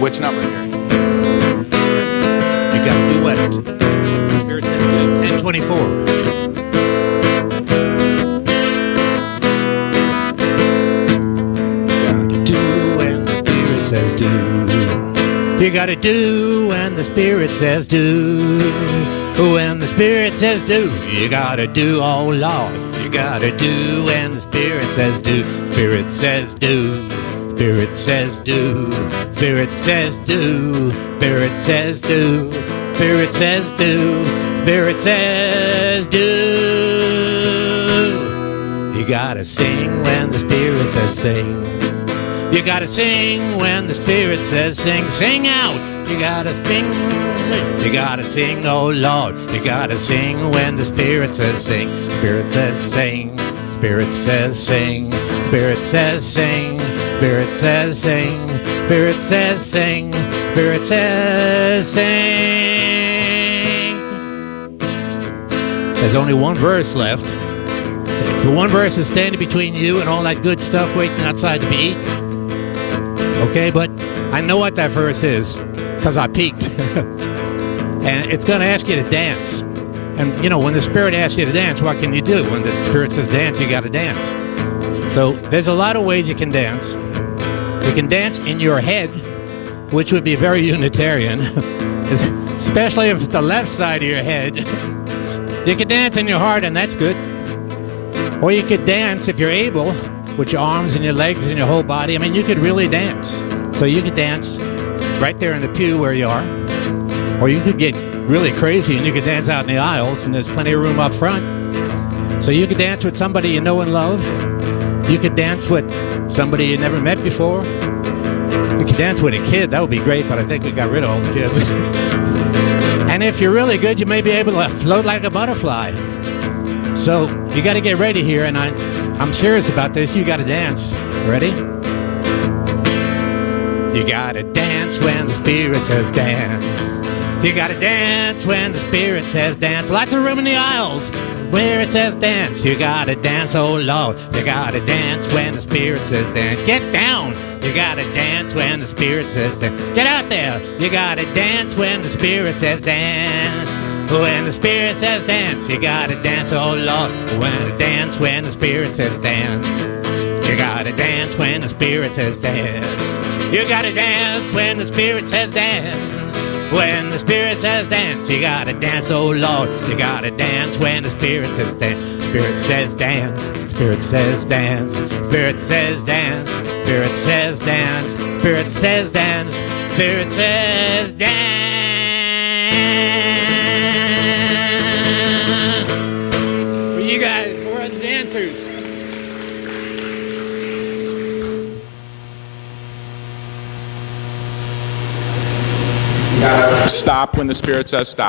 Which number here? You got to do what? The Spirit says do. 1024. Says do. You gotta do when the Spirit says do. When the Spirit says do, you gotta do, oh Lord. You gotta do when the Spirit says do. Spirit says do. Spirit says do. Spirit says do. Spirit says do. Spirit says do. Spirit says do. You gotta sing when the Spirit says sing. You gotta sing when the Spirit says sing. Sing out. You gotta sing. You gotta sing, oh Lord. You gotta sing when the Spirit says sing. Spirit says sing. Spirit says sing. Spirit says sing. Spirit says sing. Spirit says sing. Spirit says sing. There's only one verse left. So one verse is standing between you and all that good stuff waiting outside to be eaten. Okay, but I know what that verse is because I peeked. And it's going to ask you to dance. And, you know, when the Spirit asks you to dance, what can you do? When the Spirit says dance, you got to dance. So there's a lot of ways you can dance. You can dance in your head, which would be very Unitarian, especially if it's the left side of your head. You can dance in your heart, and that's good. Or you could dance, if you're able, with your arms and your legs and your whole body. I mean, you could really dance. So you could dance right there in the pew where you are. Or you could get really crazy and you could dance out in the aisles, and there's plenty of room up front. So you could dance with somebody you know and love. You could dance with somebody you never met before. You could dance with a kid. That would be great, but I think we got rid of all the kids. And if you're really good, you may be able to float like a butterfly. So you got to get ready here, and I'm serious about this. You got to dance. Ready? You got to dance when the Spirit says dance. You got to dance when the Spirit says dance. Lots of room in the aisles where it says dance. You got to dance, oh Lord. You got to dance when the Spirit says dance. Get down. You got to dance when the Spirit says dance. Get out there. You got to dance when the Spirit says dance. When the Spirit says dance, you gotta dance, oh Lord. When the Spirit says dance. You gotta dance when the Spirit says dance. You gotta dance when the Spirit says dance. When the Spirit says dance, you gotta dance, oh Lord. You gotta dance when the Spirit says dance. Spirit says dance. Spirit says dance. Spirit says dance. Spirit says dance. Spirit says dance. Spirit says dance. You guys, we're the dancers. Stop when the Spirit says stop.